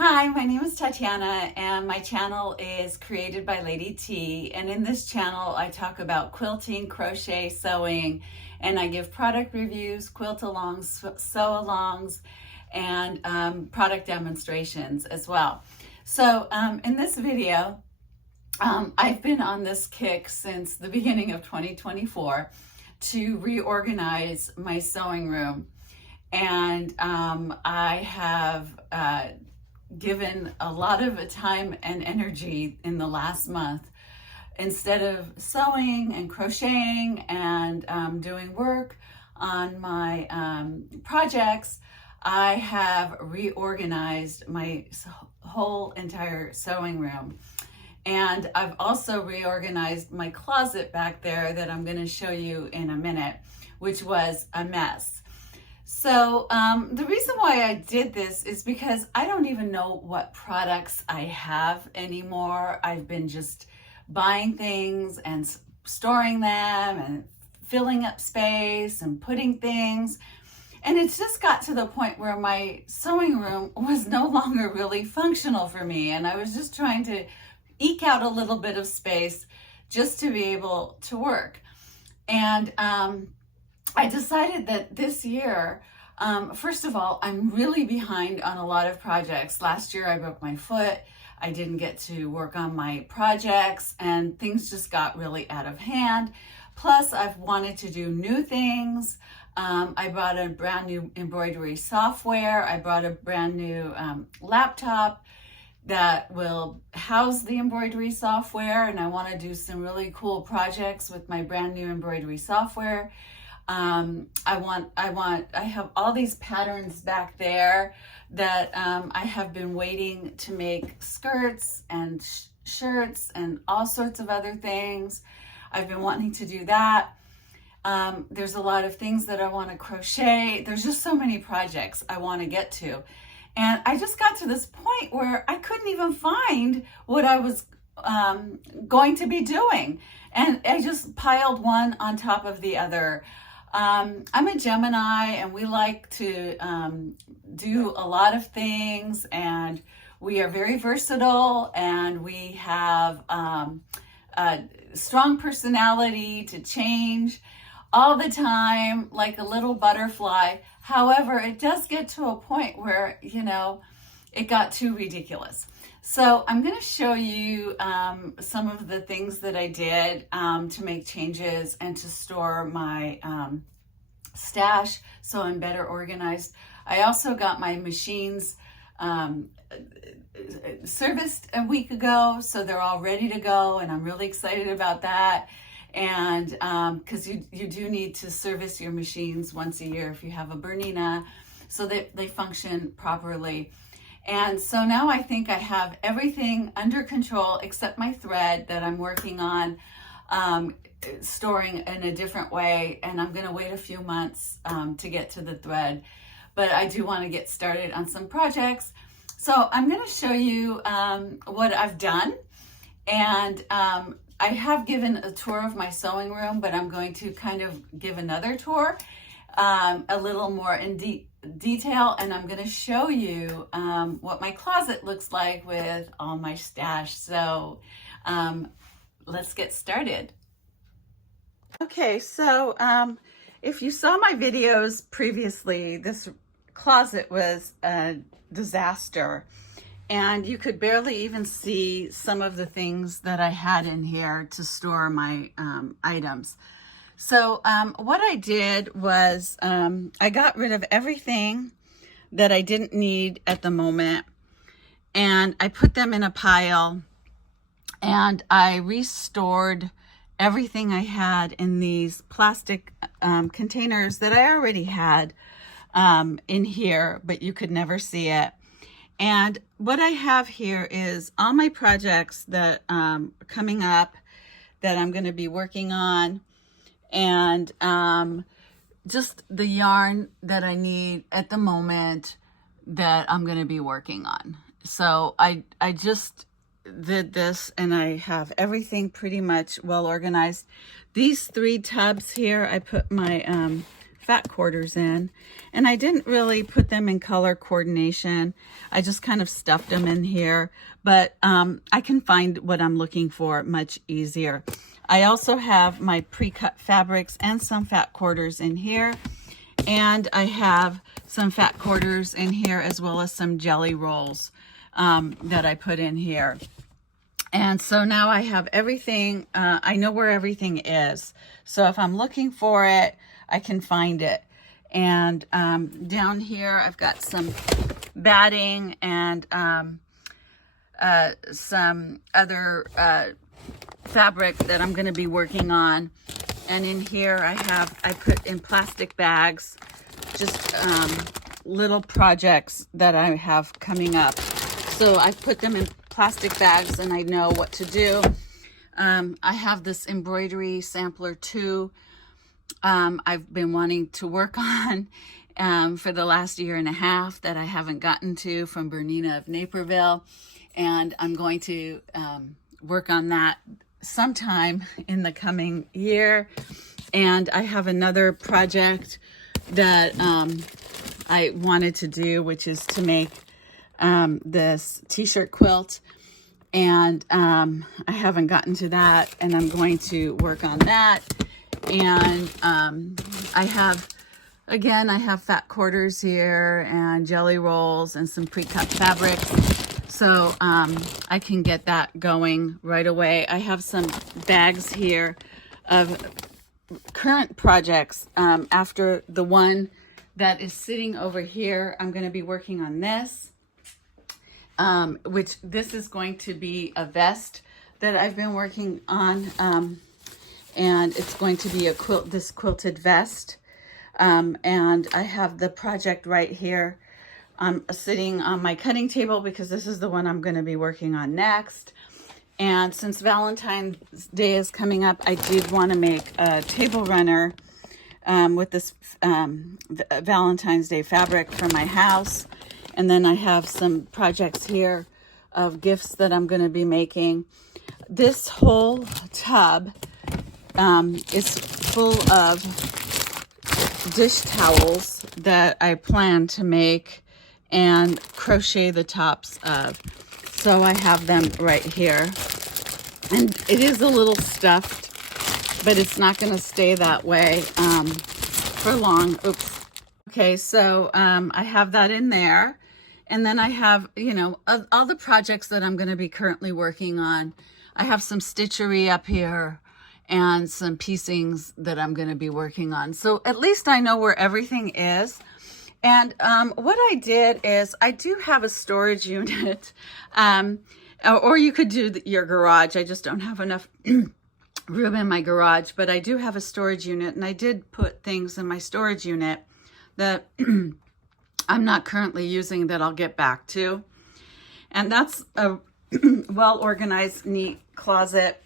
Hi, my name is Tatiana and my channel is created by Lady T, and in this channel I talk about quilting, crochet, sewing, and I give product reviews, quilt alongs, sew alongs, and product demonstrations as well. So in this video, I've been on this kick since the beginning of 2024 to reorganize my sewing room, and I have given a lot of time and energy in the last month. Instead of sewing and crocheting and doing work on my projects, I have reorganized my whole entire sewing room. And I've also reorganized my closet back there that I'm going to show you in a minute, which was a mess. So the reason why I did this is because I don't even know what products I have anymore. I've been just buying things and storing them and filling up space and putting things. And it's just got to the point where my sewing room was no longer really functional for me. And I was just trying to eke out a little bit of space just to be able to work. And I decided that this year, first of all, I'm really behind on a lot of projects. Last year I broke my foot. I didn't get to work on my projects and things just got really out of hand. Plus, I've wanted to do new things. I bought a brand new embroidery software. I bought a brand new laptop that will house the embroidery software, and I want to do some really cool projects with my brand new embroidery software. I have all these patterns back there that I have been waiting to make skirts and shirts and all sorts of other things. I've been wanting to do that. There's a lot of things that I want to crochet. There's just so many projects I want to get to. And I just got to this point where I couldn't even find what I was going to be doing. And I just piled one on top of the other. I'm a Gemini, and we like to do a lot of things, and we are very versatile, and we have a strong personality to change all the time, like a little butterfly. However, it does get to a point where, it got too ridiculous. So I'm going to show you some of the things that I did to make changes and to store my stash so I'm better organized. I also got my machines serviced a week ago, so they're all ready to go, and I'm really excited about that. And because you do need to service your machines once a year if you have a Bernina, so that they function properly. And so now I think I have everything under control except my thread that I'm working on storing in a different way, and I'm going to wait a few months to get to the thread, but I do want to get started on some projects. So I'm going to show you what I've done, and I have given a tour of my sewing room, but I'm going to kind of give another tour a little more in detail, and I'm going to show you what my closet looks like with all my stash. So let's get started. Okay, so if you saw my videos previously, this closet was a disaster, and you could barely even see some of the things that I had in here to store my items. So what I did was I got rid of everything that I didn't need at the moment, and I put them in a pile, and I restored everything I had in these plastic containers that I already had in here, but you could never see it. And what I have here is all my projects that coming up that I'm going to be working on, and just the yarn that I need at the moment that I'm going to be working on. So I just did this, and I have everything pretty much well organized. These 3 tubs here, I put my fat quarters in, and I didn't really put them in color coordination. I just kind of stuffed them in here, but I can find what I'm looking for much easier. I also have my pre-cut fabrics and some fat quarters in here, and I have some fat quarters in here as well as some jelly rolls that I put in here. And so now I have everything, I know where everything is. So if I'm looking for it, I can find it. And down here, I've got some batting and some other fabric that I'm gonna be working on. And in here I put in plastic bags, just little projects that I have coming up. So I put them in plastic bags and I know what to do. I have this embroidery sampler too. I've been wanting to work on for the last 1.5 years that I haven't gotten to, from Bernina of Naperville. And I'm going to work on that sometime in the coming year. And I have another project that I wanted to do, which is to make this t-shirt quilt, and I haven't gotten to that, and I'm going to work on that. And I have fat quarters here and jelly rolls and some pre-cut fabrics, so I can get that going right away. I have some bags here of current projects. After the one that is sitting over here, I'm going to be working on this. Which this is going to be a vest that I've been working on, and it's going to be this quilted vest. And I have the project right here. I'm sitting on my cutting table because this is the one I'm going to be working on next. And since Valentine's Day is coming up, I did want to make a table runner with this Valentine's Day fabric for my house. And then I have some projects here of gifts that I'm going to be making. This whole tub is full of dish towels that I plan to make and crochet the tops of. So I have them right here. And it is a little stuffed, but it's not going to stay that way for long. Oops. Okay, so I have that in there. And then I have, all the projects that I'm going to be currently working on. I have some stitchery up here and some piecings that I'm going to be working on. So at least I know where everything is. And what I did is I do have a storage unit, or you could do your garage. I just don't have enough room in my garage, but I do have a storage unit, and I did put things in my storage unit that I'm not currently using that I'll get back to. And that's a well-organized, neat closet.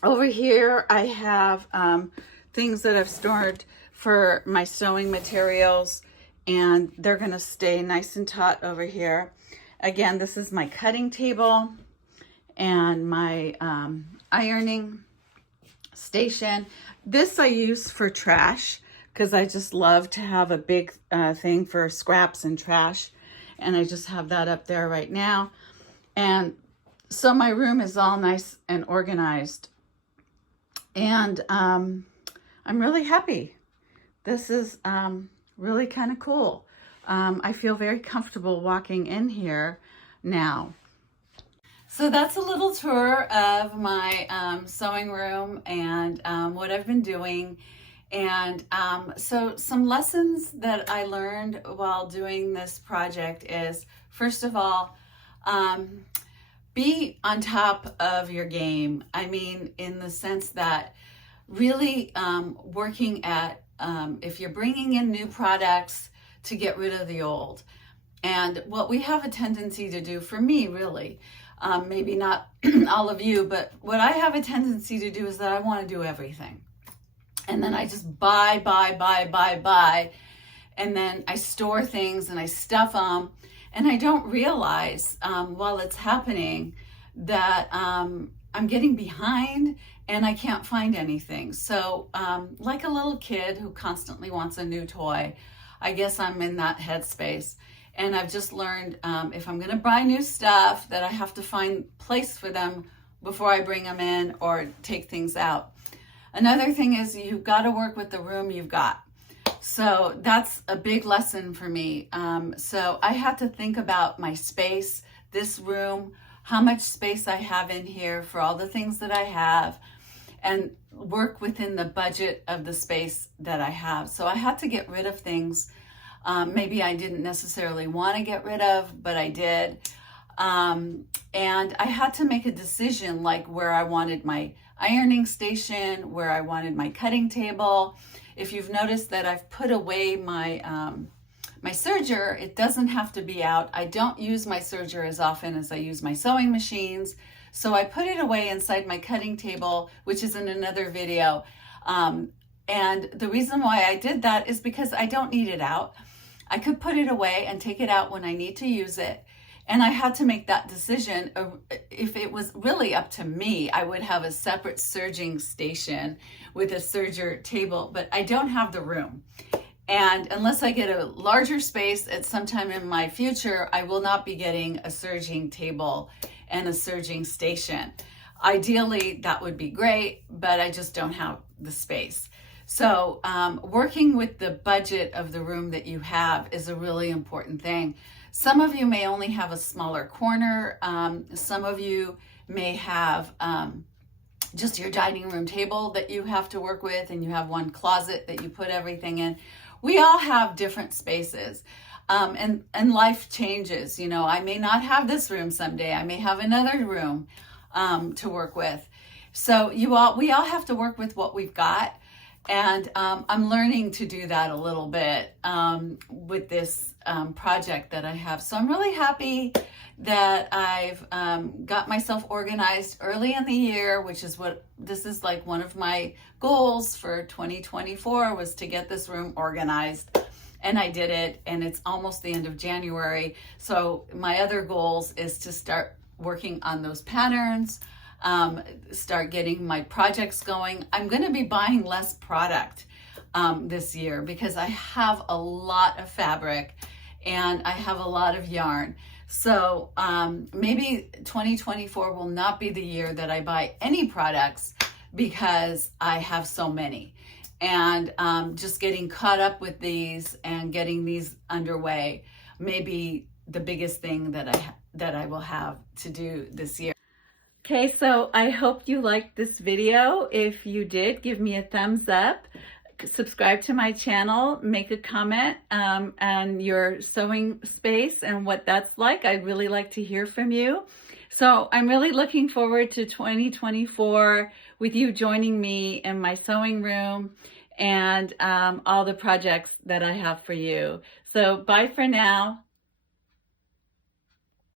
Over here, I have things that I've stored for my sewing materials, and they're gonna stay nice and taut over here. Again, this is my cutting table and my ironing station. This I use for trash, because I just love to have a big thing for scraps and trash. And I just have that up there right now. And so my room is all nice and organized. And I'm really happy. This is really kind of cool. I feel very comfortable walking in here now. So that's a little tour of my sewing room and what I've been doing. And so some lessons that I learned while doing this project is, first of all, be on top of your game. I mean, in the sense that really working at, if you're bringing in new products, to get rid of the old. And what we have a tendency to do, for me really, maybe not all of you, but what I have a tendency to do is that I want to do everything. And then I just buy. And then I store things and I stuff them. And I don't realize while it's happening that I'm getting behind and I can't find anything. So like a little kid who constantly wants a new toy, I guess I'm in that headspace. And I've just learned if I'm going to buy new stuff that I have to find place for them before I bring them in or take things out. Another thing is you've got to work with the room you've got. So that's a big lesson for me. So I had to think about my space, this room, how much space I have in here for all the things that I have, and work within the budget of the space that I have. So I had to get rid of things maybe I didn't necessarily want to get rid of, but I did. And I had to make a decision, like where I wanted my ironing station, where I wanted my cutting table. If you've noticed that I've put away my my serger, it doesn't have to be out. I don't use my serger as often as I use my sewing machines. So I put it away inside my cutting table, which is in another video. And the reason why I did that is because I don't need it out. I could put it away and take it out when I need to use it. And I had to make that decision. If it was really up to me, I would have a separate serging station with a serger table, but I don't have the room. And unless I get a larger space at some time in my future, I will not be getting a serging table and a serging station. Ideally, that would be great, but I just don't have the space. So working with the budget of the room that you have is a really important thing. Some of you may only have a smaller corner. Some of you may have just your dining room table that you have to work with, and you have one closet that you put everything in. We all have different spaces. And life changes. You know, I may not have this room someday. I may have another room to work with. So we all have to work with what we've got. And I'm learning to do that a little bit with this project that I have. So I'm really happy that I've got myself organized early in the year, which is this is like one of my goals for 2024, was to get this room organized. And I did it, and it's almost the end of January. So my other goals is to start working on those patterns, start getting my projects going. I'm going to be buying less product this year because I have a lot of fabric and I have a lot of yarn. So maybe 2024 will not be the year that I buy any products because I have so many. And just getting caught up with these and getting these underway may be the biggest thing that I will have to do this year. Okay, so I hope you liked this video. If you did, give me a thumbs up. Subscribe to my channel, make a comment on your sewing space and what that's like. I'd really like to hear from you. So I'm really looking forward to 2024 with you joining me in my sewing room and all the projects that I have for you. So bye for now.